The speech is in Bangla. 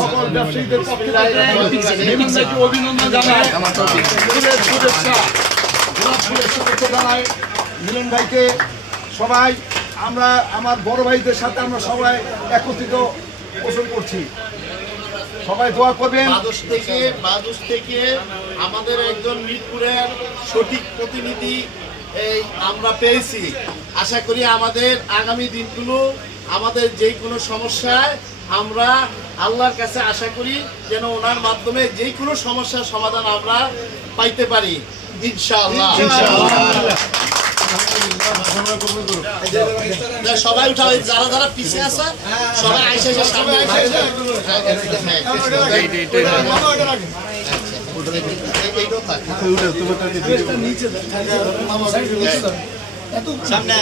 সকল ব্যবসায়ীদের পক্ষে থেকে অভিনন্দন জানাই, শুভেচ্ছা জানাই মিলন ভাইকে। সবাই আমরা আমার বড় ভাইদের সাথে আমরা সবাই একত্রিত পোষণ করছি, সবাই দোয়া করবেন। বাদুশ থেকে আমাদের একজন মিরপুরের সঠিক প্রতিনিধি এই আমরা পেয়েছি। আশা করি আমাদের আগামী দিনগুলো আমাদের যে কোনো সমস্যায় আমরা আল্লাহর কাছে আশা করি যেন ওনার মাধ্যমে যে কোনো সমস্যার সমাধান আমরা পাইতে পারি ইনশাআল্লাহ। সবাই উঠা, যারা যারা পিছিয়ে আছে সবাই আইসা সামনে সামনে